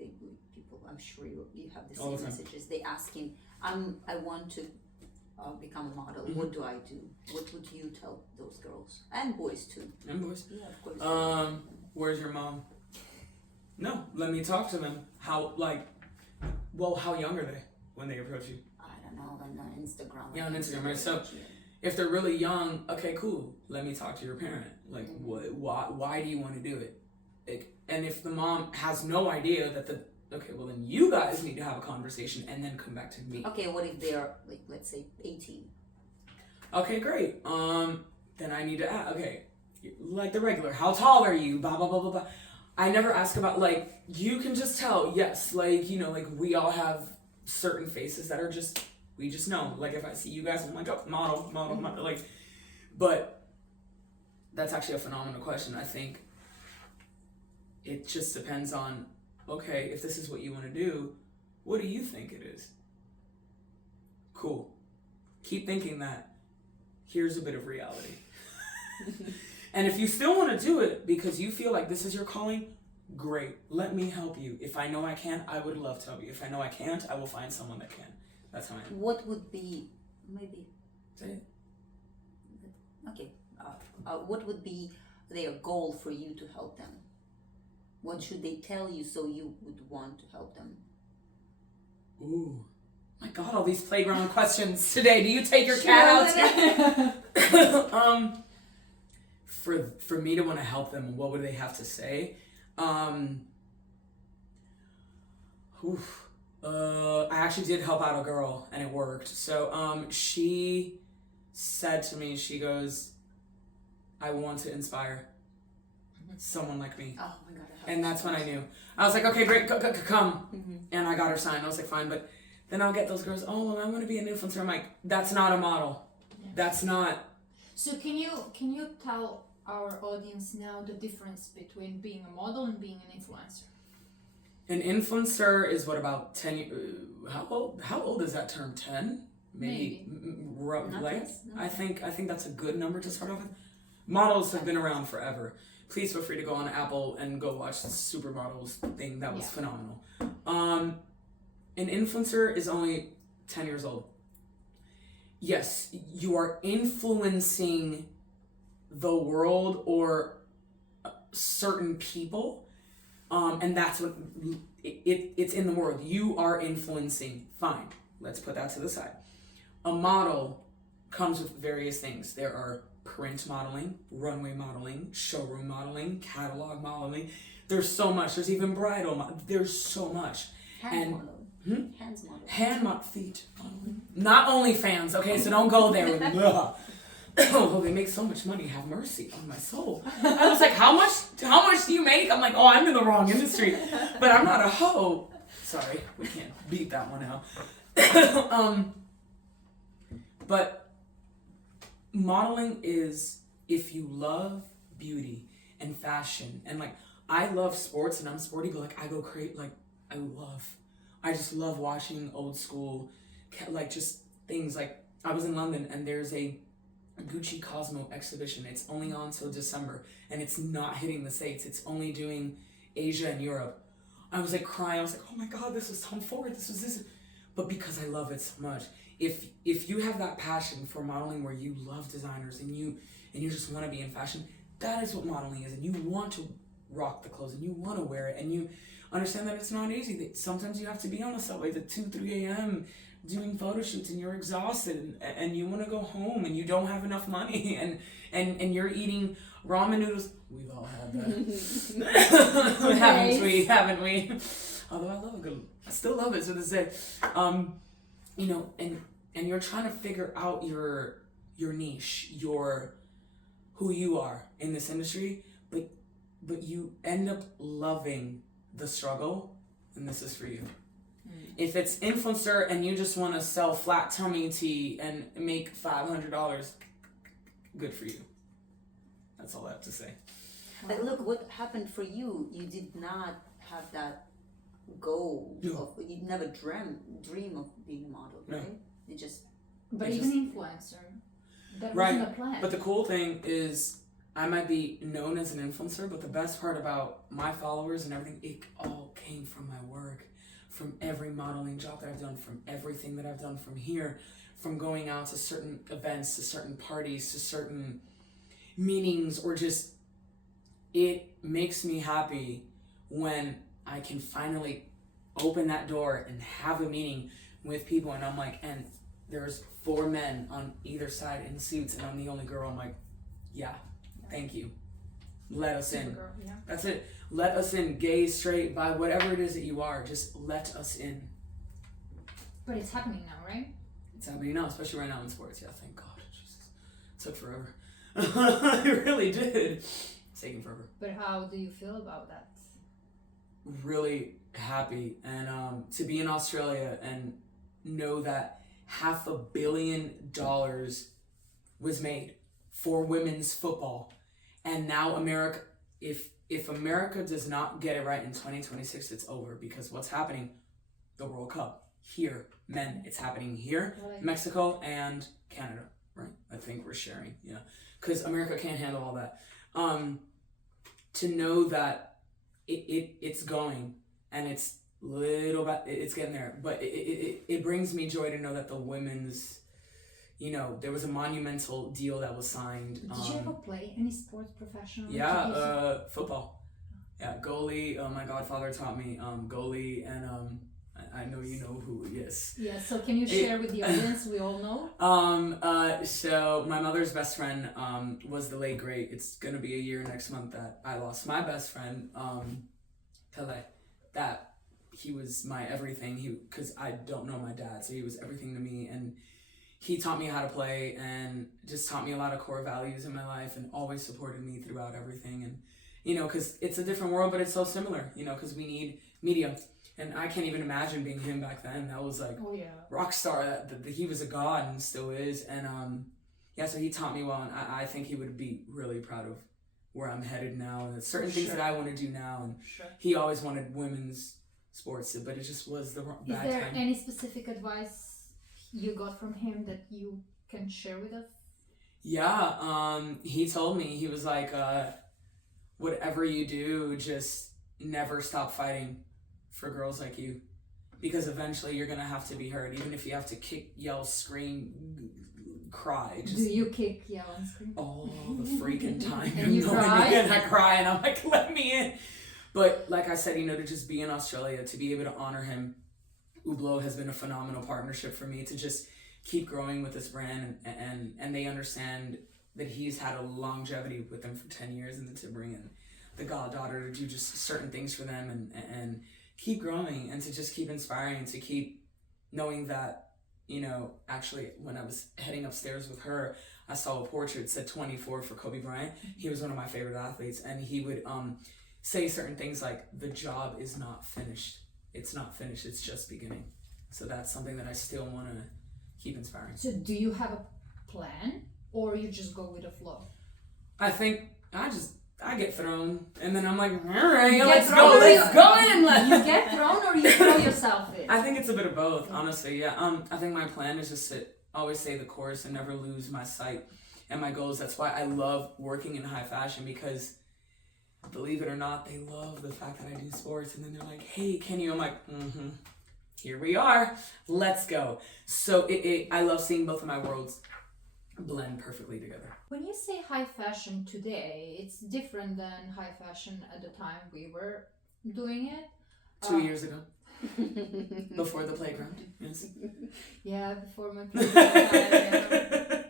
People, I'm sure you have the same messages. They asking, I want to become a model. Mm-hmm. What do I do? What would you tell those girls and boys too? And boys. Yeah, of course. Where's your mom? No, let me talk to them. How young are they when they approach you? I don't know, on Instagram. Yeah, on Instagram, right? So If they're really young, okay, cool. Let me talk to your parent. Like, why do you want to do it? And if the mom has no idea that okay, well then you guys need to have a conversation and then come back to me. Okay, what if they're like, let's say 18? Okay, great. Then I need to ask, okay, like the regular, how tall are you? Blah, blah, blah, blah, blah. I never ask about, like, you can just tell, yes, like, you know, like we all have certain faces that are just, we just know. Like if I see you guys, I'm like, oh, model, like, but that's actually a phenomenal question. I think it just depends on, okay, if this is what you want to do, what do you think it is? Cool. Keep thinking that. Here's a bit of reality. And if you still want to do it because you feel like this is your calling, great. Let me help you. If I know I can, I would love to help you. If I know I can't, I will find someone that can. That's how I am. What would be, maybe, Say it. okay, what would be their goal for you to help them? What should they tell you so you would want to help them? Ooh. My God, all these playground questions today. Do you take your cat out? For me to want to help them, what would they have to say? I actually did help out a girl and it worked. So she said to me, she goes, I want to inspire someone like me. Oh my God. And that's when I knew. I was like, okay, great, come. And I got her signed. I was like, fine. But then I'll get those girls, oh, well, I'm going to be an influencer. I'm like, that's not a model. Yeah. That's not. So can you tell our audience now the difference between being a model and being an influencer? An influencer is what, about 10 years? How old is that term? 10? Maybe. Not Like, less, no. I think that's a good number to start off with. Models have been around forever. Please feel free to go on Apple and go watch the Supermodels thing. That was phenomenal. An influencer is only 10 years old. Yes, you are influencing the world or certain people, and that's what it's in the world. You are influencing. Fine, let's put that to the side. A model comes with various things. There are print modeling, runway modeling, showroom modeling, catalog modeling. There's so much. There's even bridal there's so much. Hands model. Hand model. Feet modeling. Not only fans, okay? So don't go there with oh, they make so much money. Have mercy on my soul. I was like, how much do you make? I'm like, oh, I'm in the wrong industry. But I'm not a hoe. Sorry, we can't beat that one out. But modeling is, if you love beauty and fashion, and like, I love sports and I'm sporty, but like I go crazy, like I just love watching old school, like just things. Like I was in London and there's a Gucci Cosmo exhibition. It's only on till December and it's not hitting the States. It's only doing Asia and Europe. I was like crying. I was like, oh my God, this was Tom Ford. This. But because I love it so much, if you have that passion for modeling where you love designers and you just want to be in fashion, that is what modeling is. And you want to rock the clothes and you want to wear it and you understand that it's not easy. That sometimes you have to be on the subway at 2-3 a.m. doing photo shoots and you're exhausted and you want to go home and you don't have enough money and you're eating ramen noodles. We've all had that. Haven't we? Although I still love it to this day. You know, and you're trying to figure out your niche, who you are in this industry, but you end up loving the struggle, and this is for you. If it's influencer and you just want to sell flat tummy tea and make $500, good for you. That's all I have to say. But look, what happened for you? You did not have that goal. No. You never dream of being a model, right? No. You just. But even influencer, that Right. wasn't a plan. But the cool thing is, I might be known as an influencer, but the best part about my followers and everything, it all came from my work, from every modeling job that I've done, from everything that I've done from here, from going out to certain events, to certain parties, to certain meetings, or just, it makes me happy when I can finally open that door and have a meeting with people and I'm like, and there's 4 men on either side in suits and I'm the only girl. I'm like, yeah, thank you. Let us in. Supergirl, yeah. That's it. Let us in. Gay, straight, bi, whatever it is that you are, just let us in. But it's happening now, right? It's happening now, especially right now in sports. Yeah, thank God. Jesus. It took forever. It really did. It's taking forever. But how do you feel about that? Really happy and to be in Australia and know that $500 million was made for women's football, and now America, if America does not get it right in 2026, it's over, because what's happening, the World Cup here, men, it's happening here, Right. Mexico and Canada, right? I think we're sharing, yeah, because America can't handle all that. To know that it's going, and it's it's getting there, but it brings me joy to know that the women's, there was a monumental deal that was signed. Did you ever play any sports professionally? Yeah, football. Yeah, goalie. My godfather taught me goalie, and I know you know who he is. Yeah, so can you share with the audience? We all know. So my mother's best friend was the late great. It's gonna be a year next month that I lost my best friend, Pele. That he was my everything. Because I don't know my dad, so he was everything to me, and he taught me how to play and just taught me a lot of core values in my life and always supported me throughout everything. And because it's a different world, but it's so similar. Because we need media. And I can't even imagine being him back then. That was like rock star. That he was a god and still is. And so he taught me well, and I think he would be really proud of where I'm headed now, and certain things that I want to do now. And he always wanted women's sports, but it just was the wrong bad time. Is there any specific advice you got from him that you can share with us? Yeah, he told me, he was like, whatever you do, just never stop fighting for girls like you, because eventually you're gonna have to be heard, even if you have to kick, yell, scream, cry. Do you kick, yell, and scream? All the freaking time. And you cry? And I cry, and I'm like, let me in. But like I said, to just be in Australia, to be able to honor him, Hublot has been a phenomenal partnership for me to just keep growing with this brand, and they understand that he's had a longevity with them for 10 years, and then to bring in the goddaughter to do just certain things for them and keep growing, and to just keep inspiring, to keep knowing that, actually when I was heading upstairs with her, I saw a portrait that said 24 for Kobe Bryant. He was one of my favorite athletes, and he would say certain things like, the job is not finished. It's not finished, it's just beginning. So that's something that I still want to keep inspiring. So do you have a plan, or you just go with the flow? I think I get thrown, and then I'm like, all right, let's go in. You get thrown, or you throw yourself in? I think it's a bit of both, honestly, yeah. I think my plan is just to always stay the course and never lose my sight and my goals. That's why I love working in high fashion, because believe it or not, they love the fact that I do sports, and then they're like, hey, can you? I'm like, here we are, let's go. So I love seeing both of my worlds blend perfectly together. When you say high fashion today, it's different than high fashion at the time we were doing it. 2 years ago. Before the playground, yes. Yeah, before my playground.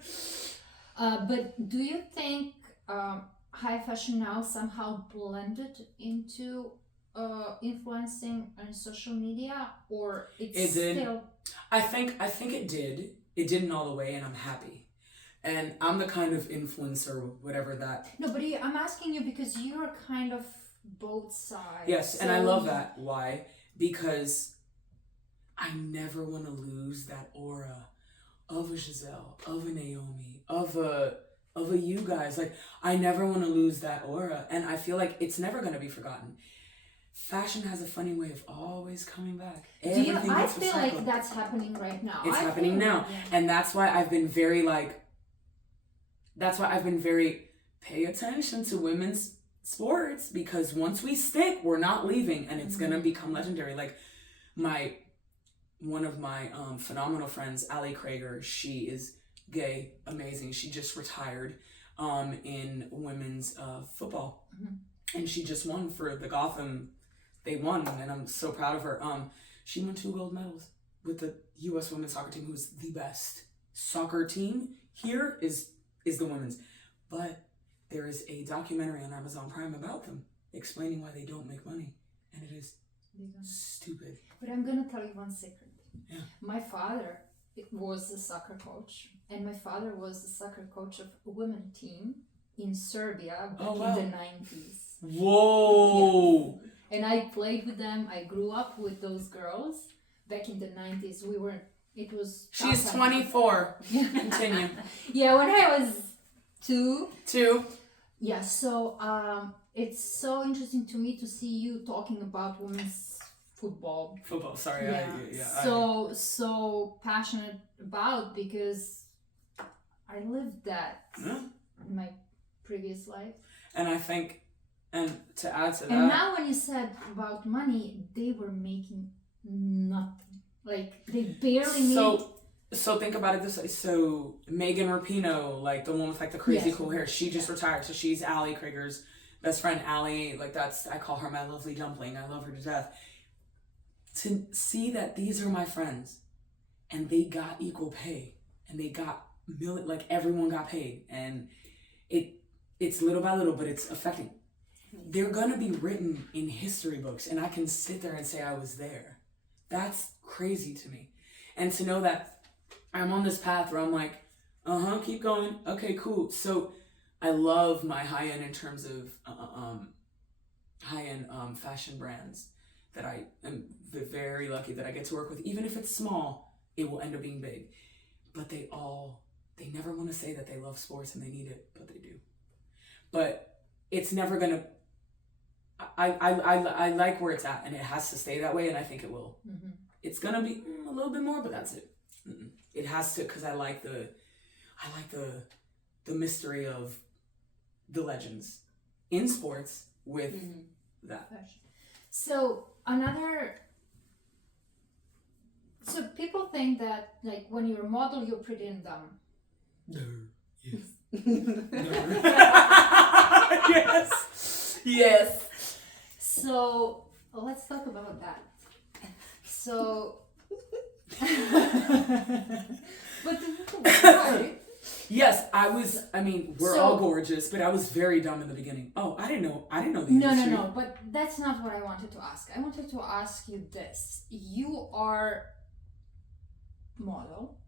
But do you think high fashion now somehow blended into influencing on social media, or it's still? I think it did. It didn't all the way, and I'm happy. And I'm the kind of influencer, whatever that. No, but I'm asking you because you're kind of both sides. Yes, and I love that. Why? Because I never want to lose that aura of a Giselle, of a Naomi, of a you guys. Like, I never want to lose that aura, and I feel like it's never going to be forgotten. Fashion has a funny way of always coming back. I feel like that's happening right now. It's happening now, and that's why I've been very pay attention to women's sports, because once we stick, we're not leaving, and it's gonna become legendary. Like one of my phenomenal friends, Ali Krager, she is gay, amazing. She just retired in women's football, and she just won for the Gotham. They won, and I'm so proud of her. She won 2 gold medals with the U.S. women's soccer team, who's the best soccer team here is the women's. But there is a documentary on Amazon Prime about them, explaining why they don't make money. And it is stupid. But I'm going to tell you one secret. Yeah. My father was a soccer coach, and my father was the soccer coach of a women team in Serbia back in the 90s. Whoa! Yeah. And I played with them. I grew up with those girls back in the 90s. She's 24. Continue. Yeah, when I was two. Yeah, so it's so interesting to me to see you talking about women's football. Sorry. Yeah. So passionate about, because I lived that in my previous life. And I think, and to add to that. And now when you said about money, they were making nothing. Like, they barely made. So think about it this way. So Megan Rapinoe, like the one with like the crazy cool hair, she just retired. So she's Allie Krieger's best friend. Allie, like I call her my lovely dumpling. I love her to death. To see that these are my friends and they got equal pay and they got like everyone got paid, and it's little by little, but it's affecting. They're gonna be written in history books, and I can sit there and say I was there. That's crazy to me. And to know that I'm on this path where I'm like, keep going. Okay, cool. So I love my high-end in terms of high-end fashion brands that I am very lucky that I get to work with. Even if it's small, it will end up being big. But they never want to say that they love sports and they need it, but they do. But it's never gonna. I like where it's at, and it has to stay that way, and I think it will. Mm-hmm. It's gonna be a little bit more, but that's it. Mm-mm. It has to, because I like the mystery of the legends in sports with that. So people think that, like, when you're a model, you're pretty and dumb. No. Yes. No. Yes. So let's talk about that. So, but why? Yes, we're all gorgeous, but I was very dumb in the beginning. Oh, I didn't know the industry. No, but that's not what I wanted to ask. I wanted to ask you this. You are model.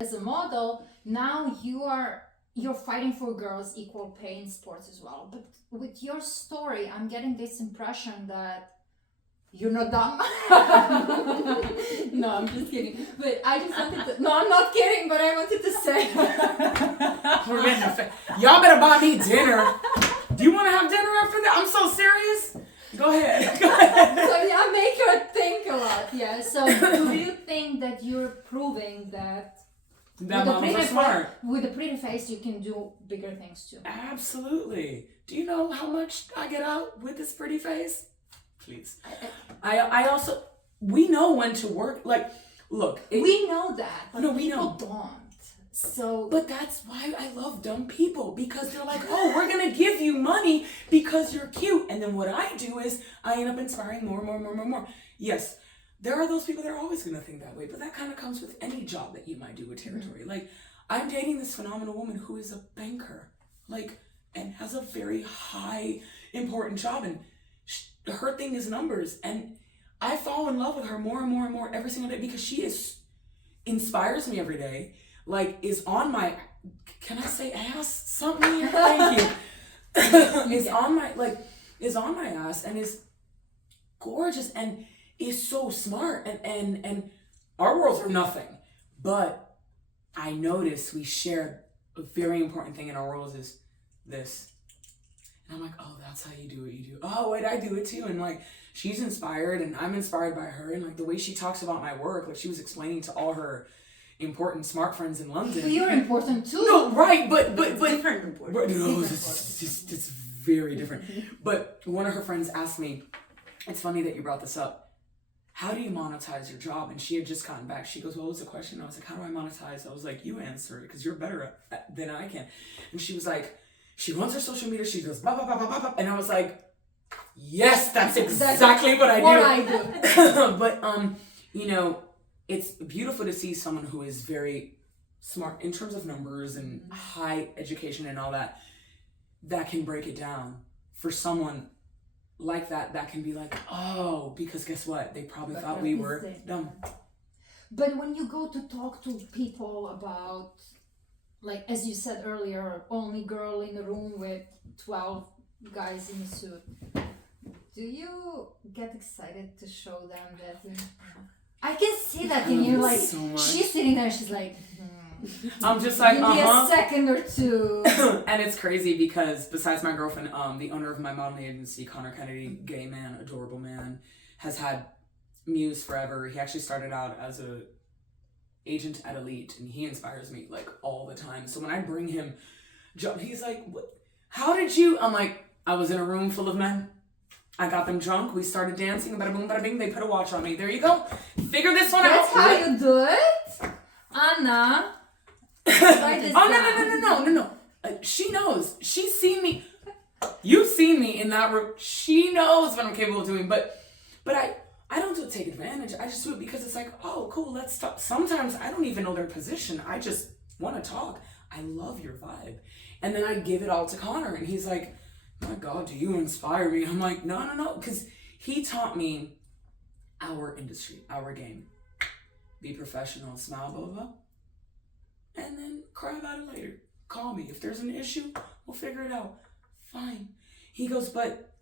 As a model, now you're fighting for girls' equal pay in sports as well. But with your story, I'm getting this impression that you're not dumb. No, I'm just kidding. But I just wanted to... No, I'm not kidding, but I wanted to say... We're getting y'all better buy me dinner. Do you want to have dinner after that? I'm so serious. Go ahead. So yeah, make her think a lot. Yeah. So do you think that you're proving that moms are smart? With a pretty face, you can do bigger things too? Absolutely. Do you know how much I get out with this pretty face? Please. I also, we know when to work. Like, look. We know that, but we people know. don't. So, but that's why I love dumb people, because they're like, oh, we're gonna give you money because you're cute, and then what I do is I end up inspiring more. Yes, there are those people that are always gonna think that way, but that kind of comes with any job that you might do with territory. Mm-hmm. Like, I'm dating this phenomenal woman who is a banker, like, and has a very high important job, and her thing is numbers, and I fall in love with her more and more every single day, because she inspires me every day. Like, is on my, can I say ass? Something here? Thank you. is on my ass and is gorgeous and is so smart, and our worlds are nothing. But I noticed we share a very important thing in our worlds is this. And I'm like, oh, that's how you do what you do. Oh, wait, I do it too. And like, she's inspired and I'm inspired by her. And like the way she talks about my work, like she was explaining to all her important smart friends in London. But you're important too. No, right, but different important. No, it's very different. But one of her friends asked me, it's funny that you brought this up, how do you monetize your job? And she had just gotten back. She goes, what was the question? I was like, how do I monetize? I was like, you answer it because you're better at than I can. And she was like, she runs her social media. She goes, blah, blah, blah, blah, blah, blah. And I was like, yes, that's exactly what I do. But you know, it's beautiful to see someone who is very smart in terms of numbers and high education and all that can break it down. For someone like that can be like, oh, because guess what? They probably thought we were dumb. But when you go to talk to people about, like, as you said earlier, only girl in the room with 12 guys in a suit, do you get excited to show them that? I can see that in you, like, so she's sitting there, she's like, I'm just like, give me a second or two. And it's crazy because besides my girlfriend, the owner of my modeling agency, Connor Kennedy, gay man, adorable man, has had Muse forever. He actually started out as a agent at Elite, and he inspires me like all the time. So when I bring him, he's like, "What? How did you?" I'm like, "I was in a room full of men. I got them drunk. We started dancing. Bada boom, bada bing. They put a watch on me. There you go. Figure this one out." That's how you do it, Anna. No. She knows. She's seen me. You've seen me in that room. She knows what I'm capable of doing. But I don't do it to take advantage. I just do it because it's like, oh, cool, let's talk. Sometimes I don't even know their position. I just want to talk. I love your vibe. And then I give it all to Connor. And he's like, my God, do you inspire me? I'm like, no. Because he taught me our industry, our game. Be professional, smile, blah, blah, blah. And then cry about it later. Call me. If there's an issue, we'll figure it out. Fine. He goes, but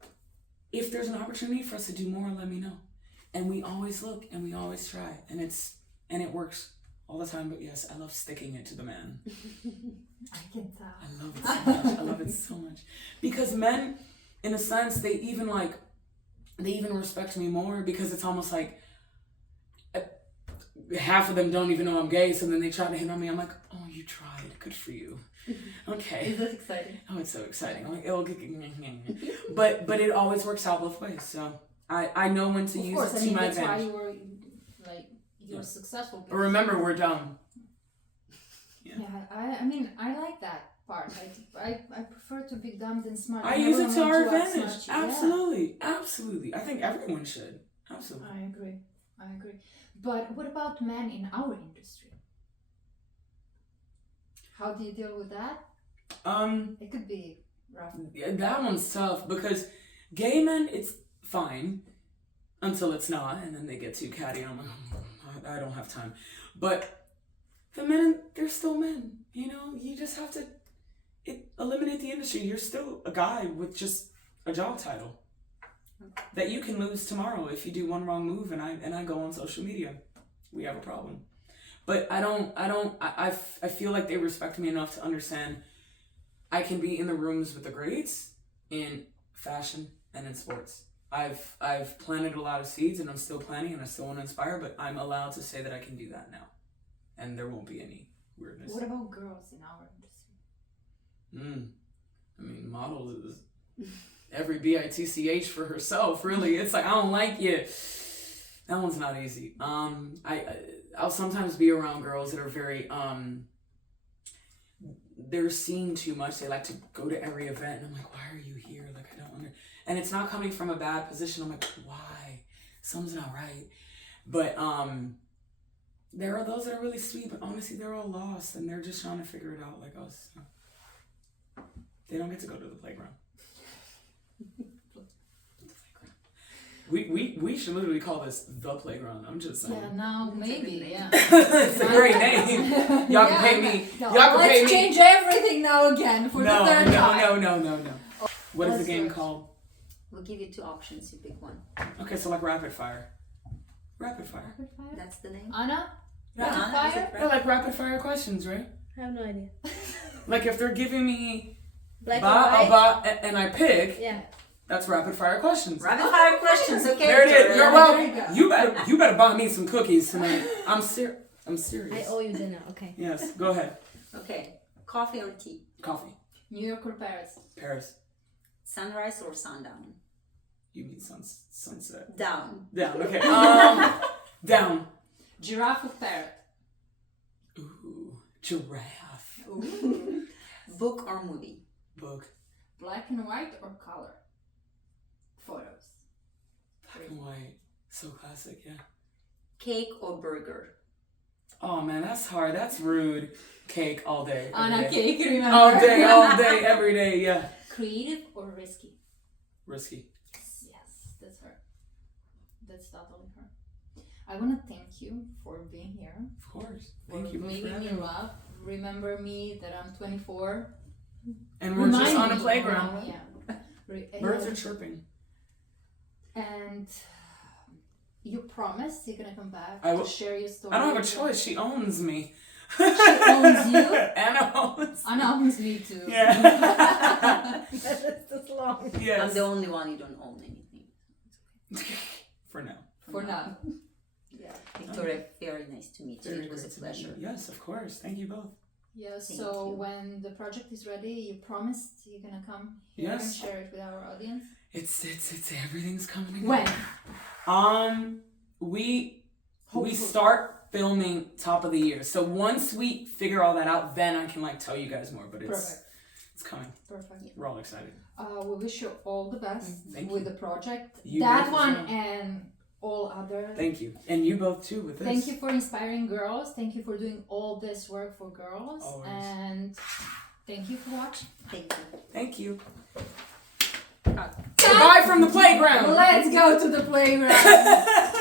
if there's an opportunity for us to do more, let me know. And we always look and we always try. And it works all the time. But yes, I love sticking it to the man. I can tell. I love it so much. I love it so much. Because men, in a sense, they even respect me more, because it's almost like half of them don't even know I'm gay, so then they try to hit on me. I'm like, oh, you tried. Good for you. Okay. Is that exciting? Oh, it's so exciting. I'm like, but it always works out both ways. So I know when to use it to my advantage. That's why you were you're successful. But remember, we're dumb. Yeah. I mean, I like that part. I prefer to be dumb than smart. I use it to our advantage. Absolutely. I think everyone should. Absolutely. I agree. But what about men in our industry? How do you deal with that? It could be rough. Yeah, that one's tough, because gay men, it's fine until it's not, and then they get too catty, and I'm like, oh, I don't have time. But the men, they're still men. You know, you just have to eliminate the industry. You're still a guy with just a job title that you can lose tomorrow if you do one wrong move and I go on social media. We have a problem. But I feel like they respect me enough to understand I can be in the rooms with the greats in fashion and in sports. I've planted a lot of seeds, and I'm still planting, and I still want to inspire, but I'm allowed to say that I can do that now. And there won't be any weirdness. What about girls in our industry? I mean, models is every bitch for herself, really. It's like, I don't like you. That one's not easy. I'll sometimes be around girls that are very, they're seeing too much. They like to go to every event, and I'm like, why are you here? Like, I don't understand. And it's not coming from a bad position. I'm like, why? Something's not right. But there are those that are really sweet, but honestly, they're all lost, and they're just trying to figure it out like us. They don't get to go to the playground. We should literally call this the playground. I'm just saying. Yeah, now maybe, yeah. It's a great name. Y'all can pay me. Let's change everything now again for the third time. No. What is the game called? We'll give you 2 options. You pick one. Okay, so like rapid fire. Rapid fire. That's the name. Anna? Rapid fire? Yeah, like rapid fire questions, right? I have no idea. Like if they're giving me Black and white? and I pick, yeah. That's rapid fire questions. Rapid fire questions, okay. There it is. You're welcome. There You better buy me some cookies tonight. I'm serious. I owe you dinner, okay. Yes, go ahead. Okay. Coffee or tea? Coffee. New York or Paris? Paris. Sunrise or sundown? You mean sunset. Down. Down, okay. Down. Giraffe or parrot? Ooh, giraffe. Ooh. Book or movie? Book. Black and white or color? Photos. Black and white. So classic, yeah. cake or burger? Oh man, that's hard. That's rude. Cake all day. Anna every day. cake, remember? All day, every day. Yeah. Creative or risky? Risky. Yes, that's her. That's totally her. I want to thank you for being here. Of course. For Thank you both for making me having me. laugh. Remember me that I'm 24. And we're just on a me, playground. Yeah. Birds are chirping. And you promised you're gonna come back I will- to share your story. I don't have a choice. She owns me. She owns you? Anna owns. Anna owns me too. Yeah. That's too long. Yes. I'm the only one who don't own anything. For now. For now. Yeah. Victoria, very nice to meet you. Very It was a great to meet you. pleasure. Yes, of course. Thank you both. Yeah, Thank so you. when the project is ready, you promised you're gonna come here and Yes. share it with our audience. It's everything's coming together. When? We Hopefully. start filming top of the year. So once we figure all that out, then I can tell you guys more. But Perfect. it's coming. Perfect. We're all excited. We wish you all the best Thank with you. the project. You That both as one well. and all other. Thank you, and you both too with this. Thank you for inspiring girls. Thank you for doing all this work for girls. Always. And thank you for watching. Thank you. Thank you. Goodbye from the playground. Let's go to the playground.